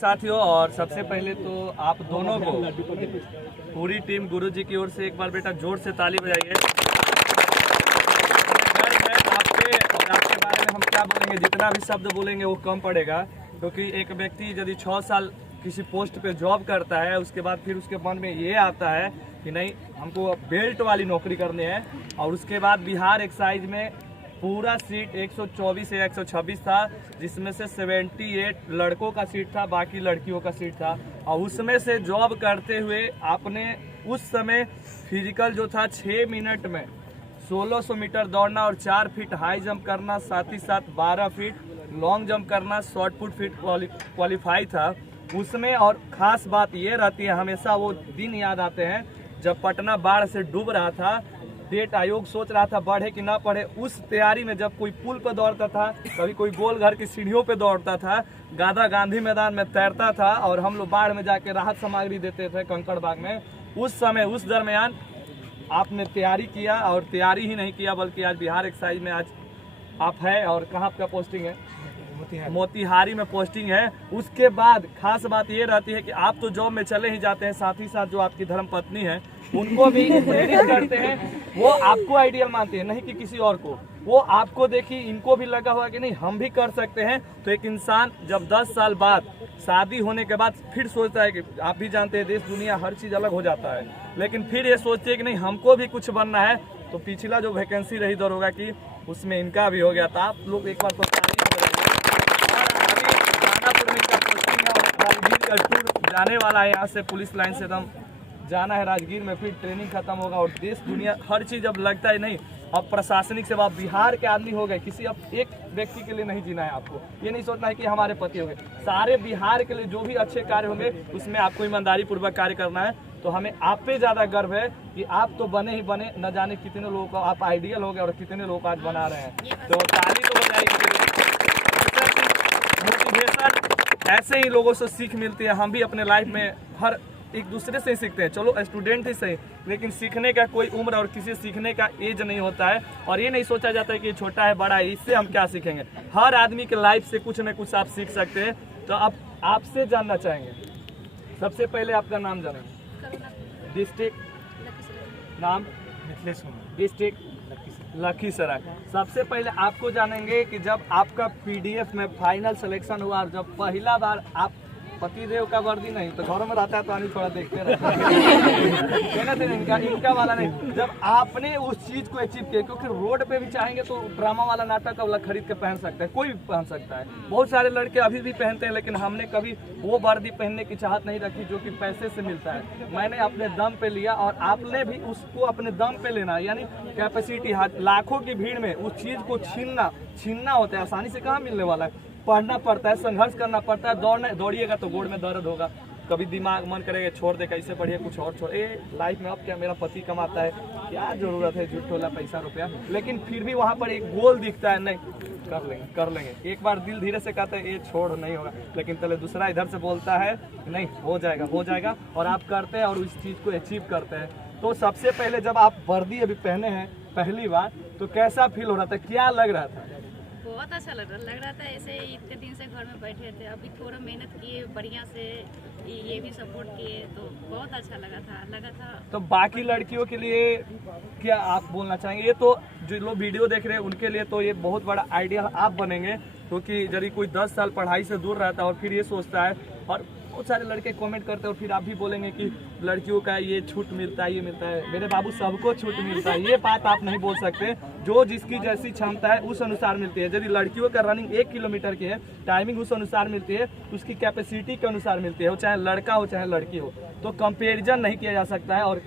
साथियों, और सबसे पहले तो आप दोनों को पूरी टीम गुरुजी की ओर से एक बार बेटा जोर से ताली बजाइए। गर्व है आप पे, और आपके बारे में हम क्या बोलेंगे, जितना भी शब्द बोलेंगे वो कम पड़ेगा, क्योंकि एक व्यक्ति यदि 6 साल किसी पोस्ट पे जॉब करता है, उसके बाद फिर उसके मन में ये आता है कि नहीं हमको बेल्ट वाली नौकरी करनी है, और उसके बाद बिहार एक्साइज में पूरा सीट 124 या 126 था, जिसमें से 78 लड़कों का सीट था, बाकी लड़कियों का सीट था। और उसमें से जॉब करते हुए आपने उस समय फिजिकल जो था 6 मिनट में 1600 मीटर दौड़ना और 4 फीट हाई जंप करना, साथ ही साथ 12 फीट लॉन्ग जंप करना, शॉर्ट पुट फीट क्वालिफाई था उसमें। और ख़ास बात ये रहती है, हमेशा वो दिन याद आते हैं जब पटना बाढ़ से डूब रहा था, डेट आयोग सोच रहा था बढ़े कि ना बढ़े। उस तैयारी में जब कोई पुल पर दौड़ता था, कभी कोई गोल घर की सीढ़ियों पे दौड़ता था, गांधा गांधी मैदान में तैरता था, और हम लोग बाढ़ में जाके राहत सामग्री देते थे कंकड़ बाग में। उस समय उस दरमियान आपने तैयारी किया, और तैयारी ही नहीं किया बल्कि आज बिहार एक्साइज में आज आप है। और कहाँ आपका पोस्टिंग है? मोतिहारी में पोस्टिंग है। उसके बाद खास बात ये रहती है कि आप तो जॉब में चले ही जाते हैं, साथ ही साथ जो आपकी धर्म पत्नी है उनको भी प्रेरित करते हैं। वो आपको आइडियल मानते हैं, नहीं कि किसी और को। वो आपको देखी, इनको भी लगा हुआ कि नहीं हम भी कर सकते हैं। तो एक इंसान जब 10 साल बाद शादी होने के बाद फिर सोचता है कि आप भी जानते हैं देश दुनिया हर चीज़ अलग हो जाता है, लेकिन फिर ये सोचते हैं कि नहीं हमको भी कुछ बनना है। तो पिछला जो वैकेंसी रही दरोगा की, उसमें इनका भी हो गया था। आप लोग एक बार तो राजगीर का टूर जाने वाला है, यहाँ से पुलिस लाइन से एकदम जाना है राजगीर में, फिर ट्रेनिंग खत्म होगा। और देश दुनिया हर चीज़ अब लगता है नहीं, अब प्रशासनिक सेवा बिहार के आदमी हो गए, किसी अब एक व्यक्ति के लिए नहीं जीना है। आपको ये नहीं सोचना है कि हमारे पति हो गए, सारे बिहार के लिए जो भी अच्छे कार्य होंगे उसमें आपको ईमानदारी पूर्वक कार्य करना है। तो हमें आप पे ज़्यादा गर्व है कि आप तो बने ही बने, न जाने कितने लोगों को आप आइडियल हो गए और कितने लोग आज बना रहे हैं। तो ताली तो बजाइए। मोटिवेशन ऐसे ही लोगों से सीख मिलती है। हम भी अपने लाइफ में हर एक दूसरे से ही सीखते हैं, चलो स्टूडेंट ही सही, लेकिन सीखने का कोई उम्र और किसी सीखने का एज नहीं होता है। और ये नहीं सोचा जाता है कि छोटा है बड़ा है, इससे हम क्या सीखेंगे। हर आदमी के लाइफ से कुछ न कुछ आप सीख सकते हैं। तो अब आपसे जानना चाहेंगे, सबसे पहले आपका नाम जानेंगे। डिस्ट्रिक्ट नाम? डिस्ट्रिक्ट लखीसराय। सबसे पहले आपको जानेंगे कि जब आपका पीडीएफ में फाइनल सिलेक्शन हुआ, और जब पहला बार आप पतिदेव का वर्दी नहीं तो घरों में रहता है तो आनी थोड़ा देखते रहते हैं इनका वाला नहीं, जब आपने उस चीज को अचीव किया, क्योंकि रोड पे भी चाहेंगे तो ड्रामा वाला नाटक वाला खरीद के पहन सकता है, कोई भी पहन सकता है। बहुत सारे लड़के अभी भी पहनते हैं, लेकिन हमने कभी वो वर्दी पहनने की चाहत नहीं रखी जो कि पैसे से मिलता है। मैंने अपने दम पे लिया, और आपने भी उसको अपने दम पे लेना, यानी कैपेसिटी। लाखों की भीड़ में उस चीज को छीनना होता है, आसानी से कहाँ मिलने वाला है। पढ़ना पड़ता है, संघर्ष करना पड़ता है। दौड़िएगा तो गोड़ में दर्द होगा, कभी दिमाग मन करेगा छोड़ दे, कैसे पढ़िए कुछ और छोड़। लाइफ में अब क्या, मेरा पति कमाता है, क्या जरूरत है झूठ वाला पैसा रुपया। लेकिन फिर भी वहाँ पर एक गोल दिखता है, नहीं कर लेंगे। एक बार दिल धीरे से कहता है ये छोड़ नहीं होगा, लेकिन पहले दूसरा इधर से बोलता है नहीं हो जाएगा, और आप करते हैं और उस चीज़ को अचीव करते हैं। तो सबसे पहले जब आप वर्दी अभी पहने हैं पहली बार, तो कैसा फील हो रहा था, क्या लग रहा था? बहुत अच्छा लग रहा था। ऐसे इतने दिन से घर में बैठे थे, अभी थोड़ा मेहनत किए बढ़िया से, ये भी सपोर्ट किए, तो बहुत अच्छा लगा था। तो बाकी लड़कियों के लिए क्या आप बोलना चाहेंगे? ये तो जो लोग वीडियो देख रहे हैं उनके लिए तो ये बहुत बड़ा आइडिया आप बनेंगे, क्योंकि यदि कोई 10 साल पढ़ाई से दूर रहता है और फिर ये सोचता है, और बहुत सारे लड़के कमेंट करते हैं, और फिर आप भी बोलेंगे कि लड़कियों का ये छूट मिलता है, ये मिलता है। मेरे बाबू सबको छूट मिलता है, ये बात आप नहीं बोल सकते। जो जिसकी जैसी क्षमता है उस अनुसार मिलती है। यदि लड़कियों का रनिंग 1 किलोमीटर की है, टाइमिंग उस अनुसार मिलती है, उसकी कैपेसिटी के अनुसार मिलती है, वो चाहे लड़का हो चाहे लड़की हो। तो कंपेरिजन नहीं किया जा सकता है। और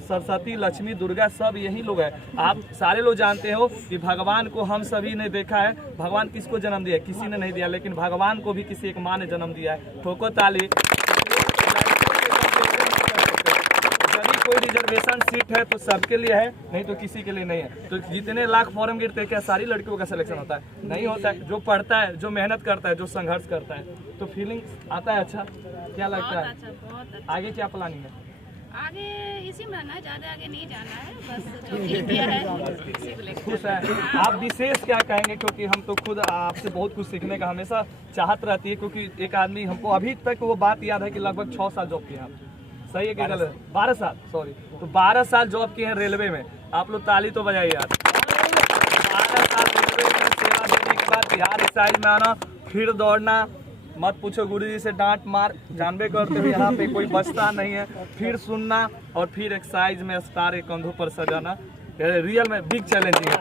सरस्वती, लक्ष्मी, दुर्गा सब यही लोग हैं। आप सारे लोग जानते हो कि भगवान को हम सभी ने देखा है। भगवान किसको जन्म दिया? किसी ने नहीं दिया, लेकिन भगवान को भी किसी एक माँ ने जन्म दिया है। ठोको ताली। यदि कोई रिजर्वेशन सीट है तो सबके लिए है, नहीं तो किसी के लिए नहीं है। तो जितने लाख फॉर्म गिरते हैं, क्या सारी लड़कियों का सिलेक्शन होता है? नहीं होता है। जो पढ़ता है, जो मेहनत करता है, जो संघर्ष करता है, तो फीलिंग आता है। अच्छा क्या लगता है? बहुत अच्छा। आगे क्या प्लानिंग है? आगे इसी में रहना है, ज्यादा आगे नहीं जाना है, बस जो जीत गया है इसी को लेकर खुश है। आप विशेष क्या कहेंगे, क्योंकि हम तो खुद आपसे बहुत कुछ सीखने का हमेशा चाहत रहती है, क्योंकि एक आदमी हमको अभी तक वो बात याद है कि लगभग 6 साल जॉब किए हैं आप, सही है कि गलत? 12 साल, सॉरी, तो 12 साल जॉब किए हैं रेलवे में। आप लोग ताली तो बजाइए यार। 12 साल रेलवे में सेवा देने के बाद बिहार एक्साइज में आना, फिर दौड़ना, मत पूछो गुरुजी से डांट मार, जानबे करते हुए यहाँ पे कोई बचता नहीं है, फिर सुनना और फिर एक्साइज में स्टार के कंधों पर सजाना, रियल में बिग चैलेंजिंग है।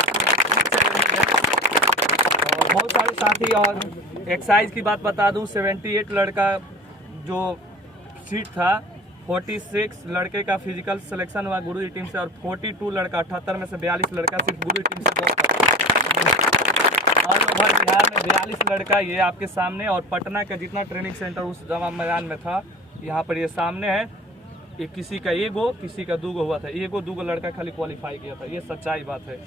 और बहुत सारे साथी, और एक्साइज की बात बता दूं, 78 लड़का जो सीट था, 46 लड़के का फिजिकल सिलेक्शन हुआ गुरुजी टीम से, और 42 लड़का, 78 में से 42 लड़का सिर्फ गुरुजी टीम से जॉब करता। और लगभग बिहार में 42 लड़का ये आपके सामने, और पटना का जितना ट्रेनिंग सेंटर उस जमा मैदान में था, यहाँ पर ये सामने है। ये किसी का 1 गो, किसी का 2 गो हुआ था, 1 गो 2 गो लड़का खाली क्वालिफाई किया था। ये सच्चाई बात है,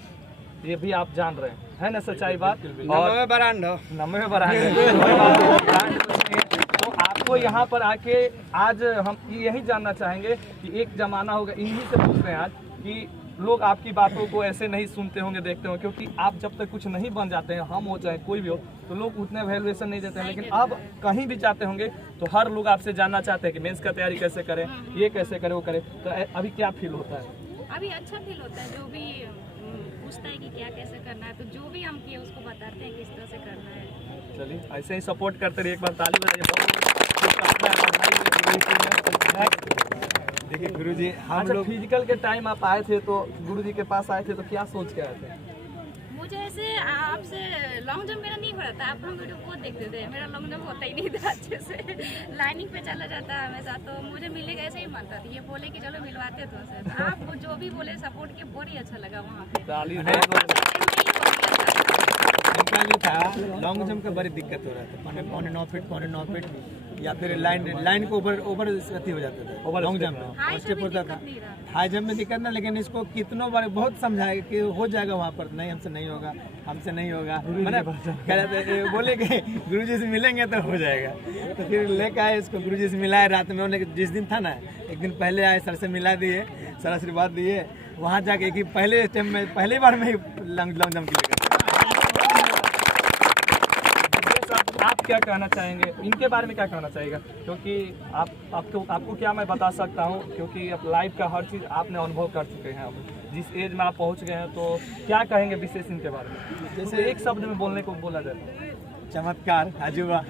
ये भी आप जान रहे हैं, है ना सच्चाई बात? और नमे बरांड तो आपको यहाँ पर आके आज हम यही जानना चाहेंगे कि एक जमाना होगा, इन्हीं से पूछते हैं आज कि लोग आपकी बातों को ऐसे नहीं सुनते होंगे, देखते होंगे, क्योंकि आप जब तक कुछ नहीं बन जाते हैं, हम हो चाहे कोई भी हो, तो लोग उतने वैल्यूएशन नहीं देते हैं। लेकिन अब कहीं भी जाते होंगे तो हर लोग आपसे जानना चाहते हैं कि मेंस का तैयारी कैसे करें, ये कैसे करें, वो करें। तो अभी क्या फील होता है? अभी अच्छा फील होता है, जो भी पूछता है कि क्या कैसे करना है, तो जो भी हम किए उसको बताते हैं किस तरह से करना है। चलिए ऐसे ही सपोर्ट करते रहिए, एक बार ताली बजाइए। देखिए गुरुजी, हम अच्छा, लोग फिजिकल के टाइम आप आए थे, तो गुरुजी के पास आए थे, तो क्या सोच के आए थे? मुझे ऐसे आपसे लॉन्ग जंप मेरा नहीं हो रहा था, आप हम वीडियो बहुत देखते थे, मेरा लॉन्ग जंप होता ही नहीं था अच्छे से, लाइनिंग पे चला जाता है हमेशा, तो मुझे मिलेगा ऐसे ही मन था। ये बोले कि चलो मिलवाते तो से, तो आप जो भी बोले सपोर्ट किए, बहुत ही अच्छा लगा वहाँ इनका जो था लॉन्ग जंप का बड़ी दिक्कत हो रहा था, पौने 9 फीट या फिर लाइन को ओवर अति हो जाता था लॉन्ग जंप में, स्टेप होता था। हाई जंप में दिक्कत ना, लेकिन इसको कितनों बार बहुत समझाया कि हो जाएगा वहाँ पर, नहीं हमसे नहीं होगा, हमसे नहीं होगा, कह रहे थे, बोले कि गुरुजी से मिलेंगे तो हो जाएगा। तो फिर लेके आए इसको, गुरुजी से मिलाए रात में, उन्हें जिस दिन था ना, एक दिन पहले आए, सर से मिला दिए, सर आशीर्वाद दिए, वहाँ जाके कि पहले स्टेप में पहली बार में ही लॉन्ग जंप किया। आप क्या कहना चाहेंगे, इनके बारे में क्या कहना चाहेगा? क्योंकि आपको क्या मैं बता सकता हूँ, क्योंकि अब लाइफ का हर चीज़ आपने अनुभव कर चुके हैं, अब जिस एज में आप पहुँच गए हैं, तो क्या कहेंगे विशेष इनके बारे में, जैसे एक शब्द में बोलने को बोला जाए? चमत्कार, अजूबा।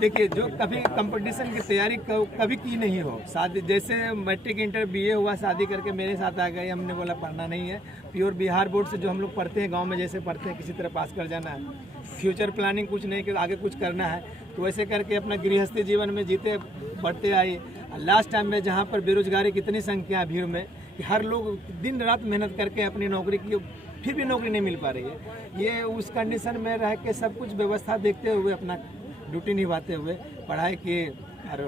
देखिए, जो कभी कंपटीशन की तैयारी कभी की नहीं हो, शादी जैसे मैट्रिक इंटर BA हुआ, शादी करके मेरे साथ आ गए, हमने बोला पढ़ना नहीं है, प्योर बिहार बोर्ड से जो हम लोग पढ़ते हैं, गांव में जैसे पढ़ते हैं, किसी तरह पास कर जाना है, फ्यूचर प्लानिंग कुछ नहीं कि आगे कुछ करना है, तो वैसे करके अपना गृहस्थी जीवन में जीते बढ़ते आए। लास्ट टाइम में जहाँ पर बेरोजगारी की इतनी संख्या भीड़ में कि हर लोग दिन रात मेहनत करके अपनी नौकरी की, फिर भी नौकरी नहीं मिल पा रही है। ये उस कंडीशन में रह के सब कुछ व्यवस्था देखते हुए, अपना ड्यूटी निभाते हुए पढ़ाई किए और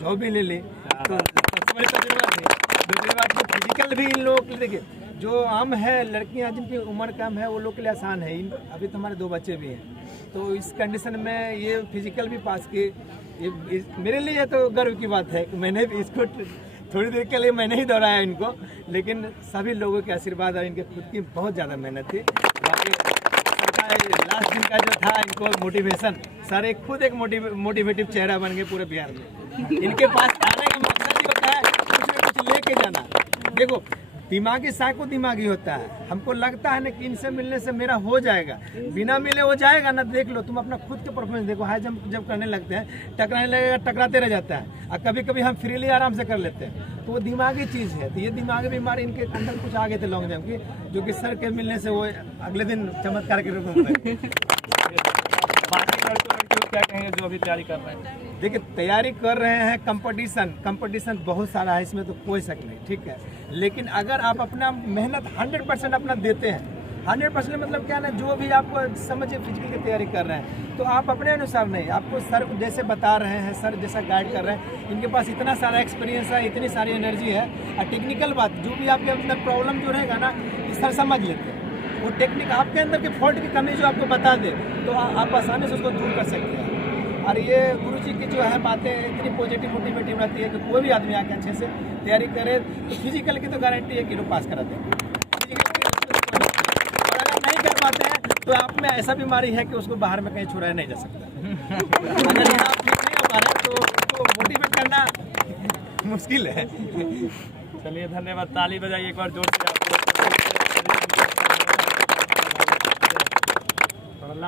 जॉब भी ले ली। तो सबसे बड़ी तजुर्बा थी। दूसरी बात तो फिजिकल भी इन लोगों के लिए, देखिए जो आम है, लड़कियां जिनकी उम्र कम है वो लोग के लिए आसान है, अभी तो हमारे 2 बच्चे भी हैं, तो इस कंडीशन में ये फिजिकल भी पास किए। मेरे लिए तो गर्व की बात है कि मैंने भी इसको थोड़ी देर के लिए मैंने ही दौड़ाया इनको, लेकिन सभी लोगों के आशीर्वाद और इनके खुद की बहुत ज़्यादा मेहनत थी। बाकी लास्ट दिन का जो था इनको मोटिवेशन, सर एक खुद एक मोटिवेटिव चेहरा बन गए पूरे बिहार में। इनके पास आने का मकसद ही होता है कुछ न कुछ लेके जाना। देखो दिमागी साइको दिमागी होता है, हमको लगता है ना कि इनसे मिलने से मेरा हो जाएगा, बिना मिले हो जाएगा ना। देख लो तुम अपना खुद के परफॉर्मेंस देखो, हाई जंप जब करने लगते हैं टकराने लगेगा, टकराते रह जाता है, और कभी कभी हम फ्रीली आराम से कर लेते हैं, तो वो दिमागी चीज़ है। तो ये दिमागी बीमारी इनके अंदर कुछ आ गए थे लॉन्ग जंप की, जो कि सर के मिलने से वो अगले दिन चमत्कार के रूप में बाकी लड़कों क्या कहेंगे जो अभी तैयारी कर रहे हैं? देखिए तैयारी कर रहे हैं, कंपटीशन बहुत सारा है, इसमें तो कोई शक नहीं, ठीक है। लेकिन अगर आप अपना मेहनत 100% अपना देते हैं, 100% मतलब क्या ना, जो भी आप समझिए फिजिकल की तैयारी कर रहे हैं, तो आप अपने अनुसार नहीं, आपको सर जैसे बता रहे हैं, सर जैसा गाइड कर रहे हैं, इनके पास इतना सारा एक्सपीरियंस है, इतनी सारी एनर्जी है, और टेक्निकल बात जो भी आपके अंदर प्रॉब्लम जो रहेगा ना, सर समझ लेते हैं। वो टेक्निक आपके अंदर के फॉल्ट की कमी जो आपको बता दे, तो आप आसानी से उसको दूर कर सकते हैं। और ये गुरु जी की जो है बातें इतनी पॉजिटिव मोटिवेटिव रहती है कि कोई भी आदमी आके अच्छे से तैयारी करे तो फिजिकल की तो गारंटी है कि लोग पास कराते हैं। और अगर नहीं कर पाते हैं तो आप में ऐसा बीमारी है कि उसको बाहर में कहीं छुड़ाया नहीं जा सकता। अगर यहाँ आप ठीक नहीं हो पा रहे तो उसको मोटिवेट करना मुश्किल है। चलिए धन्यवाद, ताली बजाइए एक बार जोर से आपको।